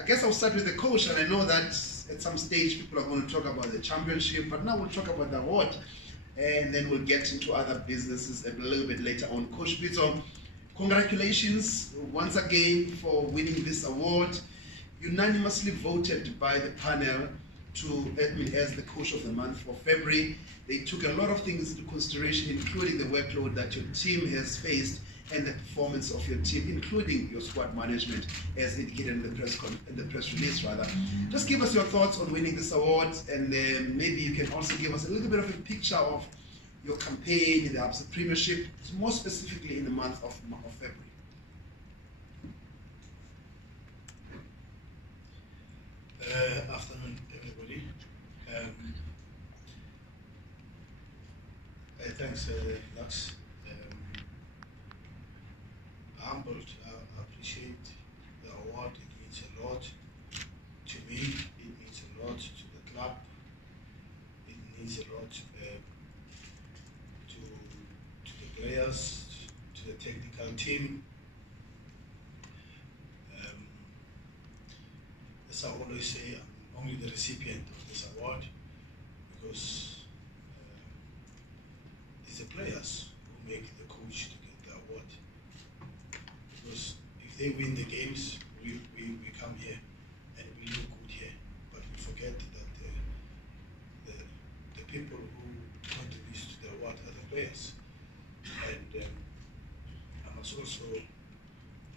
I guess I'll start with the coach, and I know that at some stage people are going to talk about the championship, but now we'll talk about the award, and then we'll get into other businesses a little bit later on. Coach Pitso, congratulations once again for winning this award. Unanimously voted by the panel as the coach of the month for February. They took a lot of things into consideration, including the workload that your team has faced and the performance of your team, including your squad management, as indicated in the press release. Just give us your thoughts on winning this award, and maybe you can also give us a little bit of a picture of your campaign in the Absa Premiership, more specifically in the month of February. Afternoon, everybody. Thanks, Lux. Humbled. I appreciate the award. It means a lot to me. It means a lot to the club. It means a lot to the players, to the technical team. As I always say, I'm only the recipient of this award because it's the players who make the coach to get the award. Because if they win the games, we come here and we look good here, but we forget that the people who contribute to the award are the players. And I must also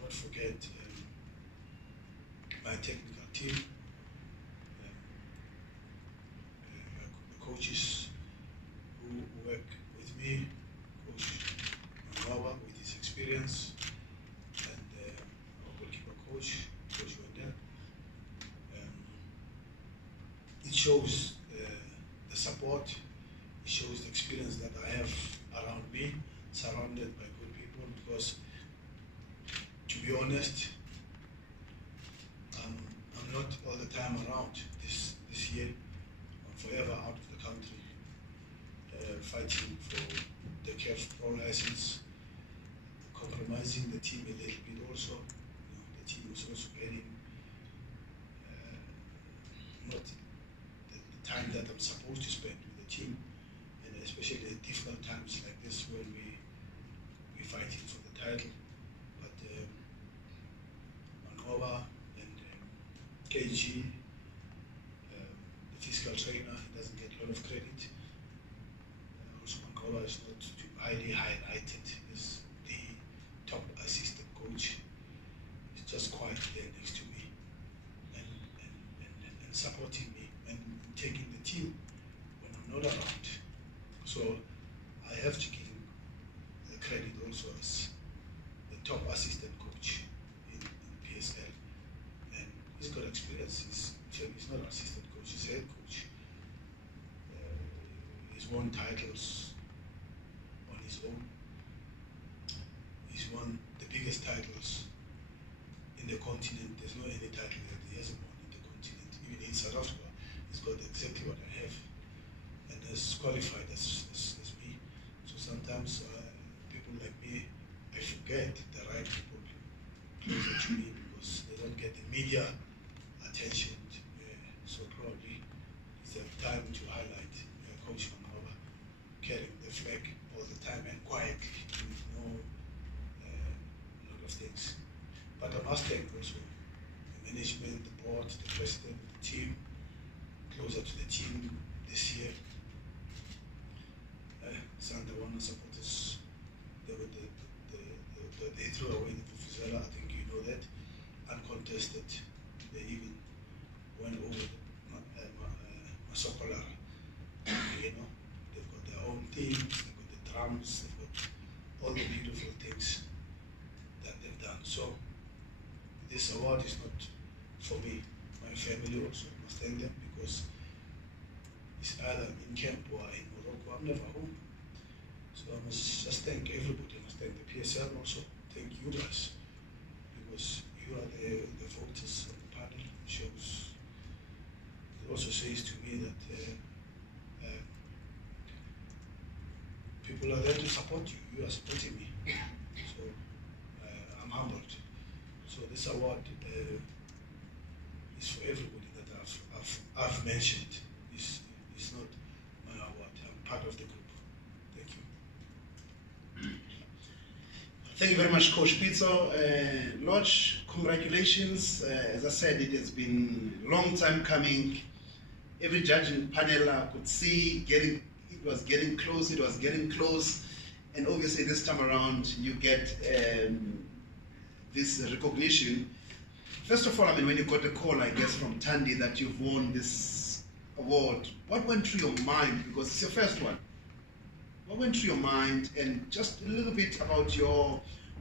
not forget my technical team, the coaches who work with me, Coach Mamelodi with his experience, and our goalkeeper coach, Coach Wendell. It shows the support, it shows the experience that I have around me, surrounded by good people, because to be honest, I'm not all the time around this year. I'm forever out of the country, fighting for the CAF Pro license, compromising the team a little bit also. The team is also getting not the time that I'm supposed to spend with the team, and especially at difficult times like this when we're fighting for the title. But Manova and KG, the physical trainer, he doesn't get a lot of credit. Also, Manova is not too highly highlighted as the top assistant coach. He's just quiet there next to me and supporting me and taking the team when I'm not around. So I have to give him the credit also as the top assistant coach in PSL. And he's got experience. He's not an assistant coach, he's head coach. He's won titles on his own. He's won the biggest titles in the continent. There's no any title that he hasn't won in the continent. Even in South Africa, he's got exactly what I have, and as qualified as me. So sometimes people like me, I forget the right people closer to me because they don't get the media attention. So probably it's a time to highlight Coach Mamelodi carrying the flag all the time and quietly with no lot of things. But I must thank also the management, the board, the president, the team, closer to the team this year. Sundowns supporters, they threw away the Vuvuzela, I think you know that, uncontested. They even went over Soccerclub. You know, they've got their own teams, they've got the drums, they've got all the beautiful things that they've done. So this award is not for me. My family also must thank them because it's either in camp or in Morocco. I'm never home. So I must just thank everybody. I must thank the PSL also. Thank you guys because you are the voters of the panel. It also says to me that people are there to support you. You are supporting me. So I'm humbled. So this award is for everybody that I've mentioned. It's not my award. I'm part of the group. Thank you. Thank you very much, Coach Pitso. Lorch, congratulations. As I said, it has been a long time coming. Every judging panel could see it was getting close, and obviously this time around you get this recognition. First of all, I mean, when you got the call, I guess, from Thandi that you've won this award, what went through your mind? Because it's your first one. What went through your mind, and just a little bit about your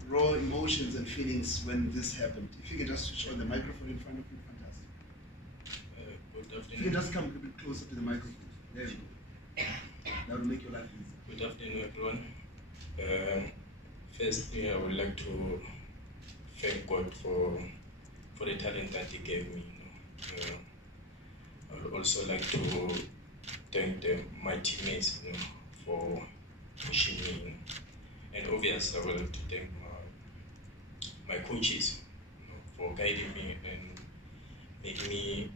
raw emotions and feelings when this happened? If you can just switch on the microphone in front of you, fantastic. Good afternoon. If you can just come a bit closer to the microphone. There you go. That will make your life easier. Good afternoon, everyone. Firstly, I would like to thank God for the talent that He gave me. I would also like to thank my teammates, for pushing me, and obviously I would like to thank my coaches, for guiding me and making me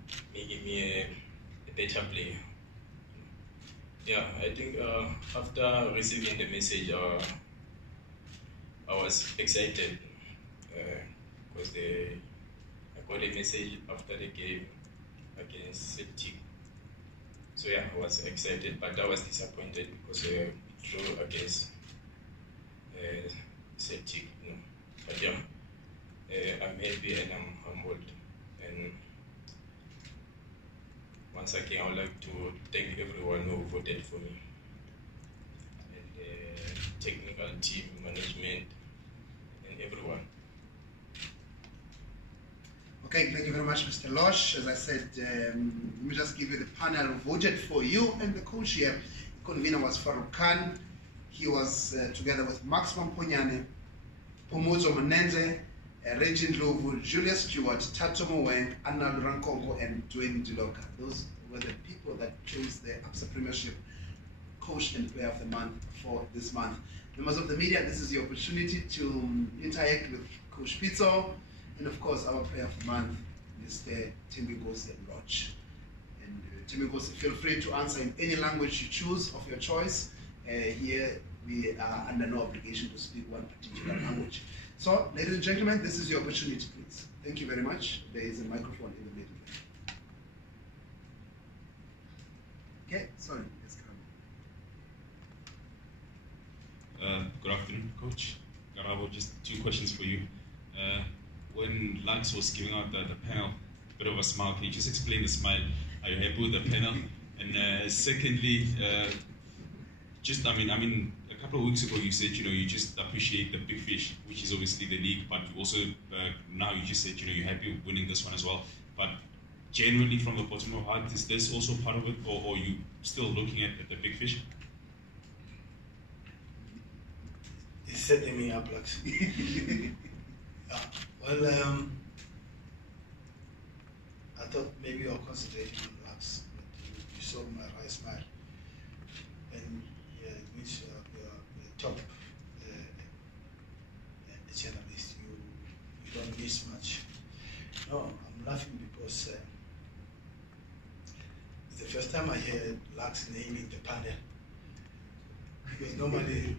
a better player. Yeah, I think after receiving the message, I was excited because I got a message after the game against Celtic. So yeah, I was excited, but I was disappointed because we drew against Celtic. But yeah, I'm happy and I'm humbled. And once again, I would like to thank everyone who voted for me, and the technical team, management, and everyone. Okay, thank you very much, Mr. Lorch. As I said, let me just give you the panel who voted for you, and the coach here. The convener was Farouk Khan. He was together with Mosimane PSL, Phumuzo Manenze, Regin Lovu, Julius Stewart, Tato Moeng, Arnold Rankongo, and Dwayne Diloka. Those were the people that chose the Absa Premiership Coach and Player of the Month for this month. Members of the media, this is your opportunity to interact with Coach Pitso, and of course our Player of the Month, Mr. Thembinkhosi and Lorch. And Thembinkhosi, feel free to answer in any language you choose of your choice. Here we are under no obligation to speak one particular language. So, ladies and gentlemen, this is your opportunity, please. Thank you very much. There is a microphone in the middle. Okay, sorry, let's come. Good afternoon, Coach. Garabo, just two questions for you. When Lux was giving out the panel, a bit of a smile. Can you just explain the smile? Are you happy with the panel? And secondly, I mean, a couple of weeks ago you said, you just appreciate the big fish, which is obviously the league, but also now you just said, you're happy with winning this one as well. But generally, from the bottom of your heart, is this also part of it, or are you still looking at the big fish? It's setting me up, Lux. Well, I thought maybe you were concentrating on Lux, but you saw my right smile. And yeah, it means you're a top journalist. You don't miss much. No, I'm laughing because it's the first time I heard Lux naming the panel. Because normally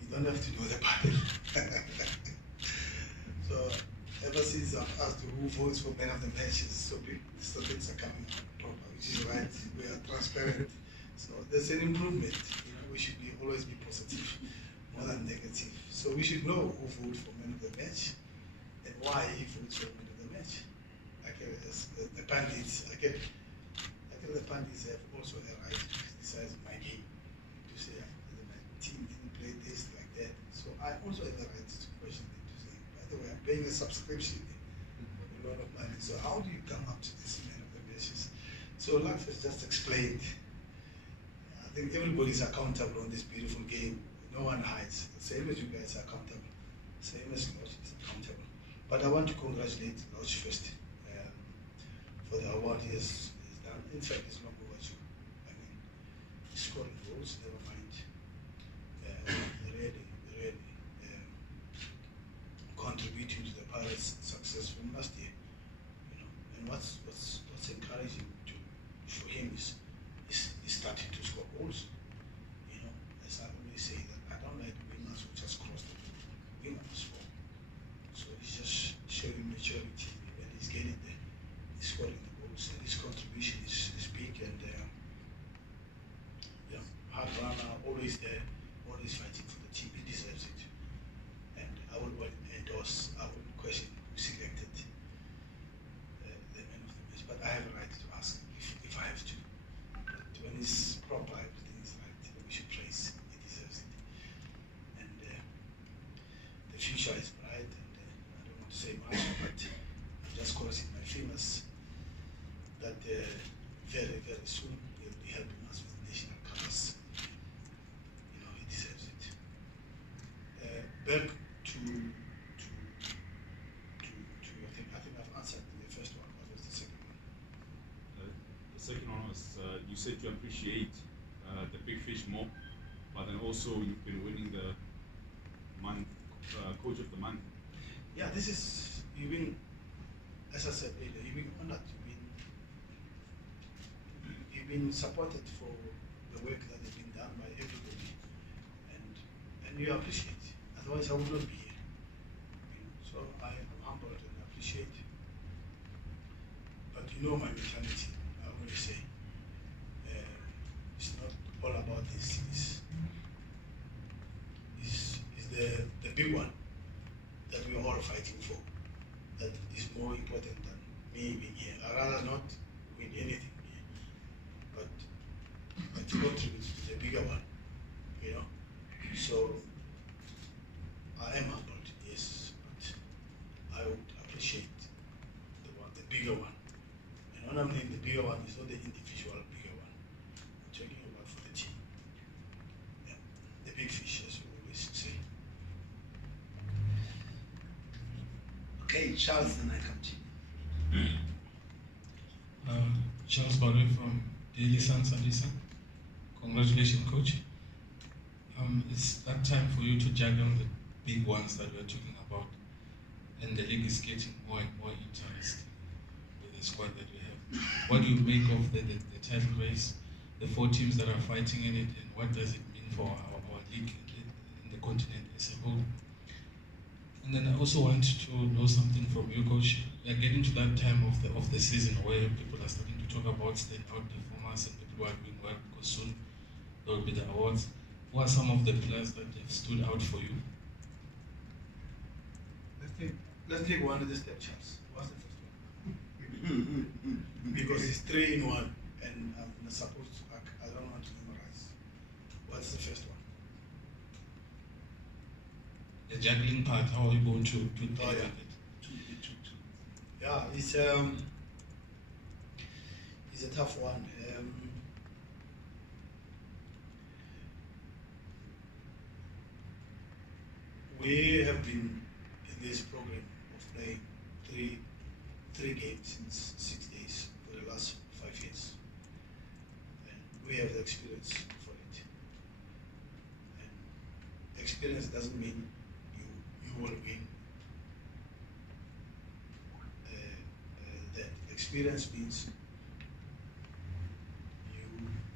you don't have to know the panel. So ever since I've asked who votes for man of the matches, so things are coming proper, which is right. We are transparent. So there's an improvement. We should always be positive, more than negative. So we should know who votes for man of the match and why he votes for man of the match. The pundits, I get the pundits have also the right to criticize my game, to say my team didn't play this like that. So I also have the right to question it, to say, by the way, I'm paying a subscription for a lot of money. So how do you come up to this man of the matches? So Lux has just explained. I think everybody's accountable on this beautiful game. No one hides. Same as you guys are accountable. Same as Lorch is accountable. But I want to congratulate Lorch first for the award he has done. In fact, it's not overdue. I mean, scoring goals, never mind. Really contributing to the Pirates' success from last year. And what's famous that very, very soon he'll be helping us with national colours. You know, he deserves it. Back to your thing. I think I've answered the first one. What was the second one? The second one was you said you appreciate the big fish more, but then also you've been winning the month, coach of the month. Yeah, this is, you've been, as I said earlier, you've been honored, you've been supported for the work that has been done by everybody, and you appreciate. Otherwise, I would not be here. You know, so I am humbled and appreciate. But you know my mentality. I always say, it's not all about this. It's the big one that we are all fighting for. That is more important than me being here. I'd rather not win anything here, but to contribute to the bigger one. You know, so. I am humbled, yes, but I would appreciate the bigger one. And when I'm saying the bigger one, it's not the individual bigger one. I'm talking about for the team. Yeah. The big fish, as we always say. Okay, Charles, then I come to you. Charles Balwe from Daily Sun, Sunday Sun. Congratulations, coach. It's that time for you to juggle the big ones that we're talking about, and the league is getting more and more interesting with the squad that we have. What do you make of the title race, the 4 teams that are fighting in it, and what does it mean for our league in the continent as a whole? And then I also want to know something from you, coach. We are getting to that time of the season where people are starting to talk about standout performers and people who are doing well, because soon there will be the awards. Who are some of the players that have stood out for you? Let's take one of the step, Charles. What's the first one? Because it's 3 in 1, and I'm not supposed to, I don't want to memorize. What's the first one? The juggling part, how are you going to deal with it? Yeah, it's a tough one. We have been in this program of playing three games in 6 days for the last 5 years, and we have the experience for it. And experience doesn't mean you will win. That experience means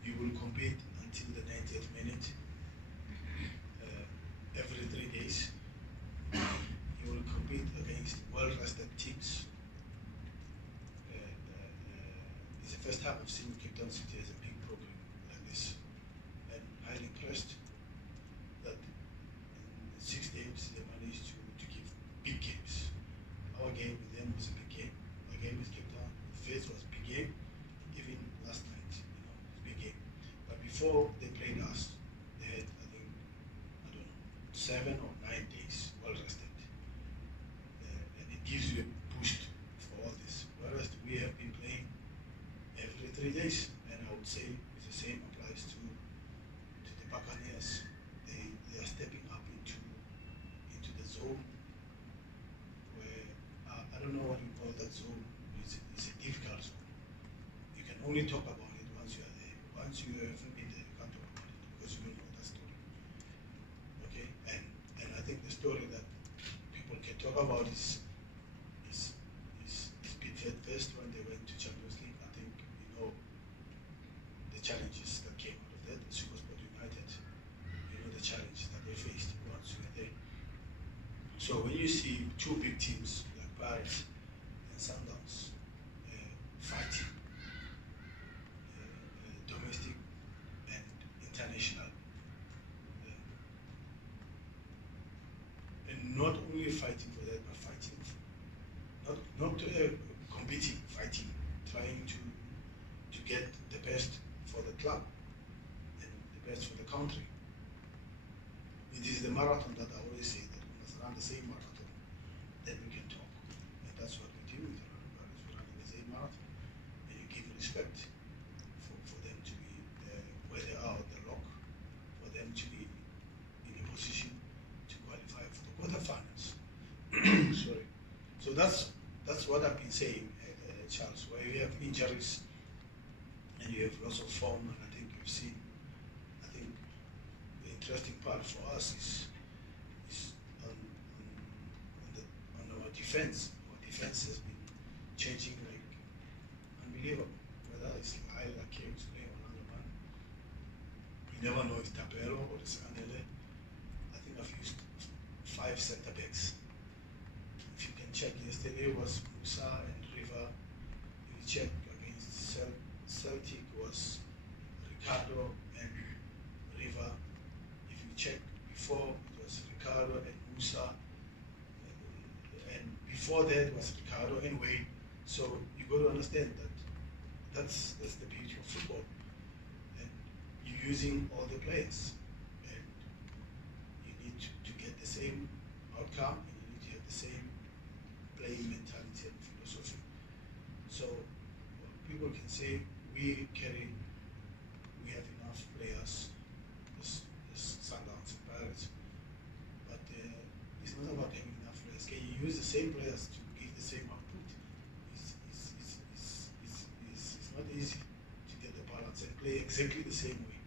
you will compete until the 90th minute. Every 3 days, you will compete against well-rested teams. It's the first time I've seen Cape Town City as a big program like this, and highly impressed that in 6 games they managed to give big games. Our game with them was a big game. Our game with Cape Town, the first was a big game. Even last night, you know, it's a big game. But before they played us, 7 or 9 days well rested, and it gives you a boost for all this. Whereas we have been playing every 3 days, and I would say the same applies to the Buccaneers. They are stepping up into the zone where I don't know what you call that zone. It's a difficult zone. You can only talk about it once you are there. Once you haven't been there, you can't talk about it because you don't know that story. And I think the story that people can talk about is Pitford first when they went to Champions League. I think you know the challenges that came out of that. Supersport United, you know the challenges that they faced once we were there. So when you see 2 big teams like Paris and Sundowns fighting domestic and international. Not only fighting for that, but fighting for, not competing, fighting, trying to get the best for the club and the best for the country. It is the marathon that I always say that we must run the same marathon, then we can talk. And that's what we do with the running that's what I've been saying, Charles. Where you have injuries and you have loss of form, and I think you've seen. I think the interesting part for us is on our defense. Our defense has been changing like unbelievable. Whether it's Lyle, James, playing another man, you never know if Tapero or it's Andele. I think I've used 5 centre backs. If you can check, yesterday was Musa and River. If you check against Celtic was Ricardo and River. If you check before, it was Ricardo and Musa. And before that was Ricardo and Wayne. So you got to understand that that's the beauty of football. And you're using all the players. And you need to get the same outcome, and you need to have the same playing mentality and philosophy. So people can say we have enough players, as Sundowns and Pirates, but it's not about having enough players. Can you use the same players to give the same output? It's not easy to get the balance and play exactly the same way.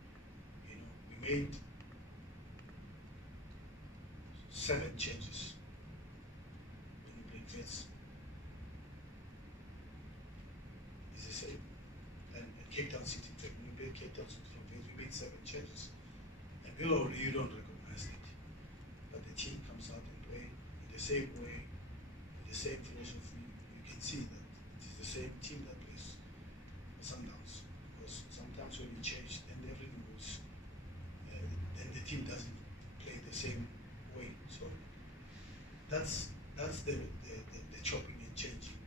You know, we made 7 changes when we played Vets. It's the same. And Cape Town City, when we played Cape Town City from Vets, we made 7 changes. And you don't recognize it. But the team comes out and play in the same way, with the same philosophy. You can see that it is the same team that plays Sundowns. Because sometimes when you change, then everything goes, then the team doesn't play the same way. So that's the chopping and changing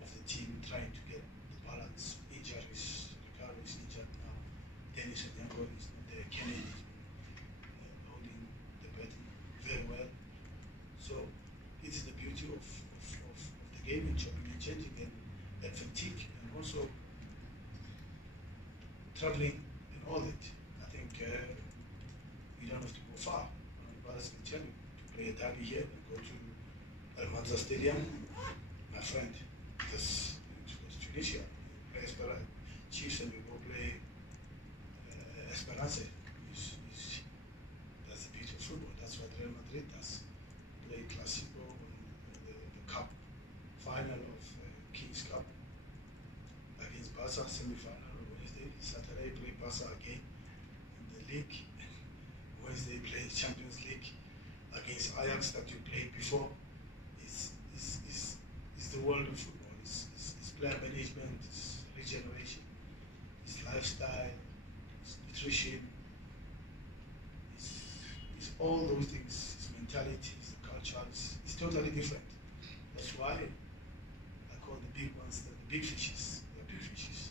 of the team, trying to get the balance. Injuries, Ricardo is injured now, Dennis Onyango is not there, Kennedy is holding the baton very well. So it is the beauty of the game and chopping and changing and fatigue, and also traveling and all that. I think we don't have to go far. Brothers can tell you, to play a derby here and go to Al-Manza Stadium, my friend, this was Tunisia, play Chiefs, and we go play Esperance. That's the beauty of football. That's what Real Madrid does. Play Clasico, the cup final of King's Cup against Barca, semi-final on Wednesday. Saturday play Barca again in the league. Wednesday play Champions League against Ajax that you played before. It's the world of football. It's player management, it's regeneration, it's lifestyle, it's nutrition, it's all those things, it's mentality, it's the culture, it's totally different. That's why I call the big ones the big fishes. They're big fishes.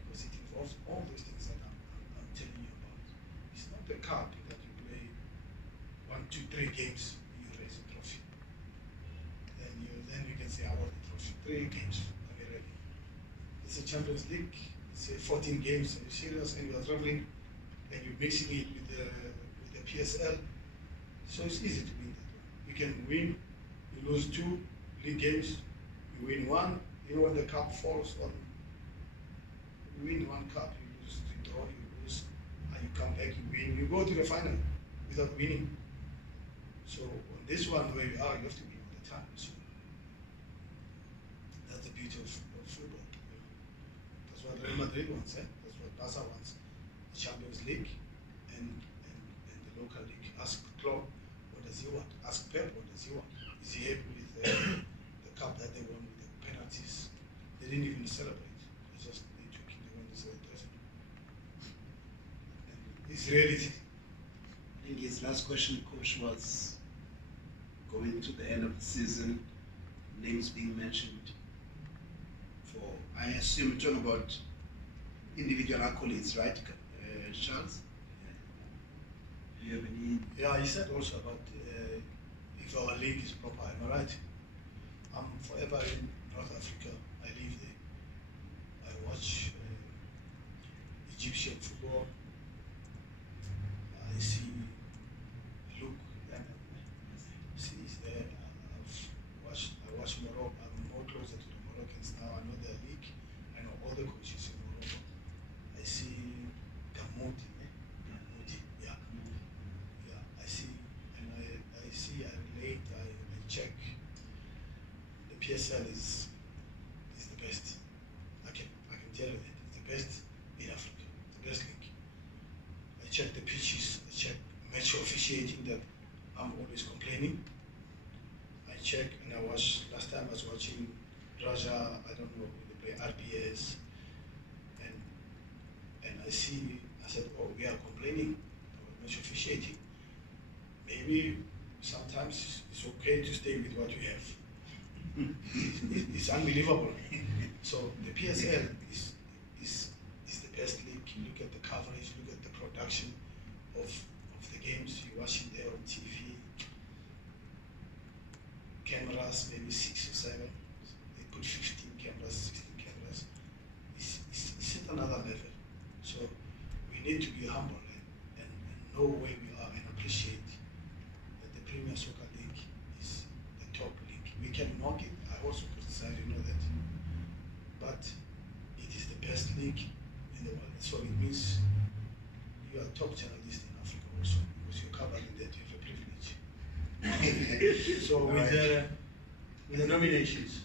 Because it involves all those things that I'm telling you about. It's not the cup that you play 1, 2, 3 games and you raise a trophy. Then you can say, I want the trophy. 3 games, are you ready? It's a Champions League. It's 14 games, and you're serious, and you're traveling, and you're mixing it with the PSL. So it's easy to win that one. You can win, you lose 2 league games, you win 1. You know when the cup falls on, you win 1 cup, you lose, you draw, you lose, and you come back, you win, you go to the final without winning. So on this one where you are, you have to win all the time. So that's the beauty of football. That's what Real Madrid wants, eh? That's what Barca wants. The Champions League and the local league. Ask Klopp, what does he want? Ask Pep, what does he want? Is he happy with the cup that they won with the penalties? They didn't even celebrate. They just they took it, they won the celebration. And it's reality. I think his last question, Coach, was going to the end of the season, names being mentioned. I assume you're talking about individual accolades, right, Charles? Do you have any? Yeah, he said also about if our league is proper. Am I right? I'm forever in North Africa. I live there. I watch Egyptian football. I see Luke, see he's there. I best. I can tell you that it's the best in Africa, the best league. I check the pitches, I check match officiating that I'm always complaining. I check, and last time I was watching Raja, I don't know, they play RPS, and I said, oh, we are complaining about match officiating. Maybe sometimes it's okay to stay with what you have. It's unbelievable. So the PSL is the best league. You look at the coverage, look at the production of the games. You watch it there on TV. Cameras, maybe 6 or 7. They put 15 cameras, 16 cameras. It's at another level. So we need to be humble and know where we are and appreciate that the Premier Soccer League is the top league. We can mock it. I also criticize, you know that. But it is the best league in the world. So it means you are a top journalist in Africa also, because you're covering that, you have a privilege. So with the nominations,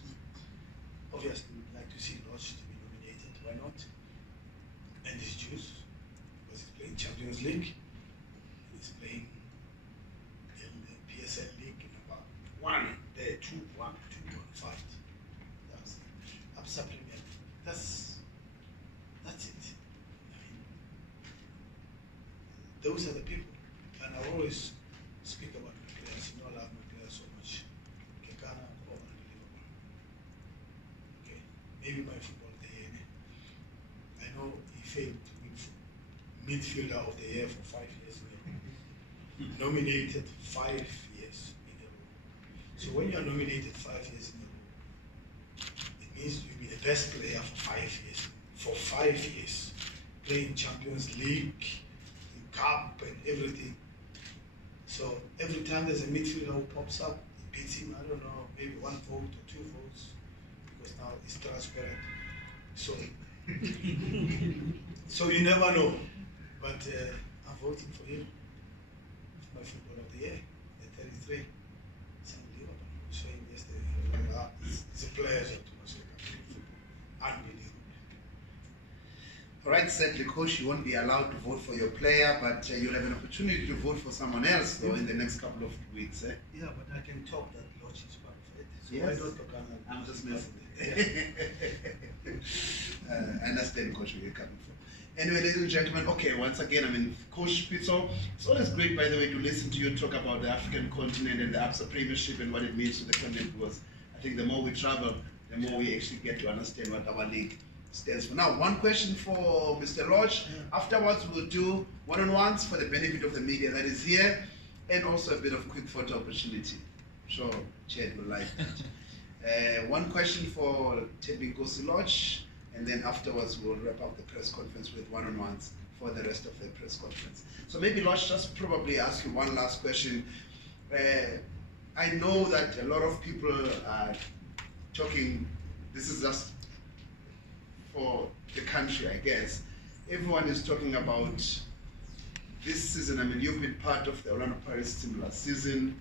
obviously we'd like to see Lorch to be nominated. Why not? And it's juice, because he's playing Champions League, and he's playing the PSL League number 1, there, 2, 1, 2, 1, 5. That's Absa Premiership. That's it. I mean, those are the people. And I always speak about my players. You know, I love my players so much. Kekana, oh, unbelievable. Okay, maybe my football of the year. I know he failed to win midfielder of the year for 5 years in a row. Nominated 5 years in a row. So when you are nominated 5 years in a row, it means you'll be the best player for 5 years. For 5 years, playing Champions League, the Cup, and everything. So every time there's a midfielder who pops up, it beats him, I don't know, maybe 1 vote or 2 votes, because now it's transparent. So, so you never know. But I'm voting for him. For my football of the year, the 33. It's unbelievable. I was saying yesterday, it's a pleasure to watch football. Unbelievable. All right, sadly, coach, you won't be allowed to vote for your player, but you'll have an opportunity to vote for someone else, though, in the next couple of weeks. Eh? Yeah, but I can talk that Lorch is part of it. So yes. I don't talk. I'm just messing. Yeah. I understand, coach, where you're coming from. Anyway, ladies and gentlemen, okay, once again, I mean, Coach Pitso, it's always great, by the way, to listen to you talk about the African continent and the Absa Premiership and what it means to the continent, because I think the more we travel, the more we actually get to understand what our league stands for. Now, one question for Mr. Lorch. Afterwards, we'll do one-on-ones for the benefit of the media that is here, and also a bit of quick photo opportunity. I'm sure Chad will like that. One question for Thembinkhosi Lorch, and then afterwards we'll wrap up the press conference with one-on-ones for the rest of the press conference. So maybe Lorch, just probably ask you one last question. I know that a lot of people are talking, this is just for the country, I guess. Everyone is talking about this season. I mean, you've been part of the Orlando Pirates team last season.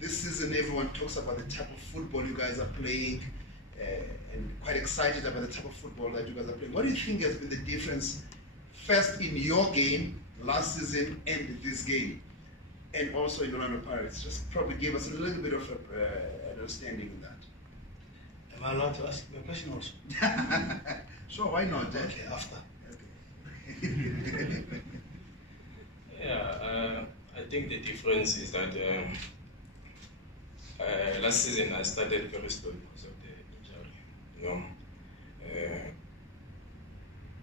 This season, everyone talks about the type of football you guys are playing, and quite excited about the type of football that you guys are playing. What do you think has been the difference, first in your game last season and this game, and also in Orlando Pirates? Just probably give us a little bit of an understanding of that. Am I allowed to ask you a question also? Sure, why not? Okay, after. Okay. Yeah, I think the difference is that last season I started very slow because of the injury. You know,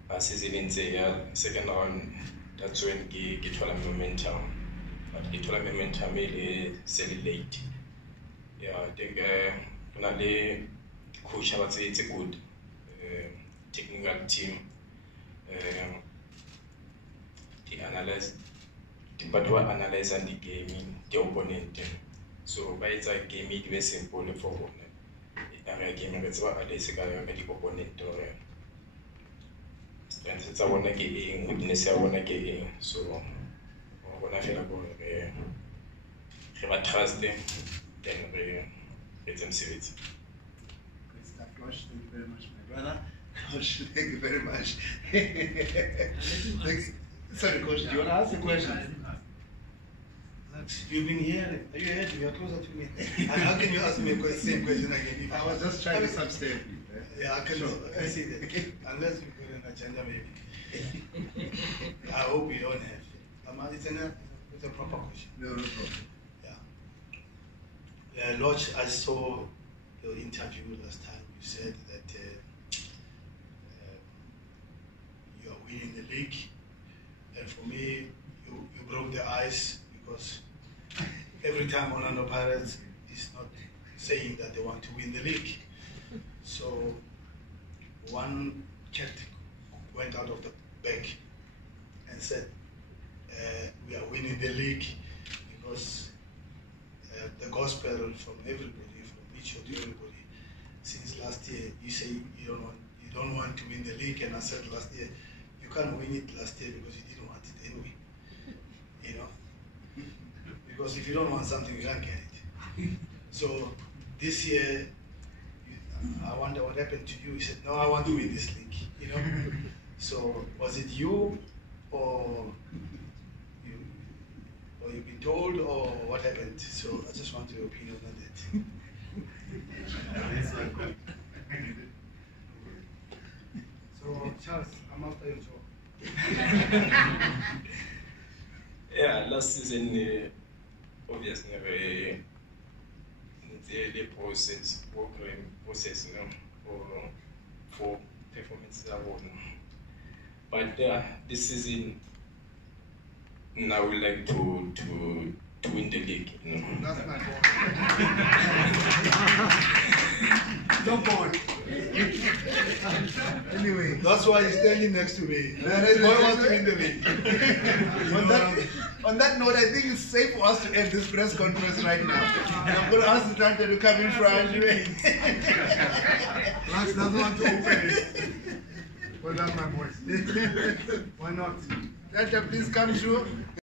last season in the second round, that's when I get momentum. But I get momentum really late. Yeah, I think the coach, I would say it's a good technical team. But what analyze and the game, the opponent. So by the game, it was simple for one. The game is what I say the opponent. And it's a one again, witness a one again. So when I feel about trust them, then let them see it. Great stuff, Lorch. brother. Coach, thank you very much. Sorry, Coach, do you want to ask a question? You've been here. Are you here? You are closer to me. And how can you ask me the same question again? I was just trying to substitute. Yeah, I can. Sure. I see that. Unless you put in a agenda, maybe. I hope you don't have. It's a proper question. No problem. Yeah. Lorch, I saw your interview last time. You said that you are winning the league, and for me, you broke the ice because every time Orlando Pirates is not saying that they want to win the league. So one cat went out of the bag and said, we are winning the league because the gospel from everybody, from Pitso to everybody, since last year, you say you don't want to win the league, and I said last year, you can't win it last year because you didn't want it anyway. You know? Because if you don't want something, you can't get it. So this year, I wonder what happened to you. You said, no, I want to win this league. You know? So was it you, or you've been told, or what happened? So I just want your opinion on that. So Charles, I'm after you, Joe. Yeah, last season, obviously, the process, working process, you know, for performance award. But this season, I would like to win the league. You know. That's my point. No point. Anyway. That's why he's standing next to me. I want to win the league. On that note, I think it's safe for us to end this press conference right now. And I'm going to ask the director to come in front. Lance doesn't want to open it. Well done, my boys. Why not? Director, please come through.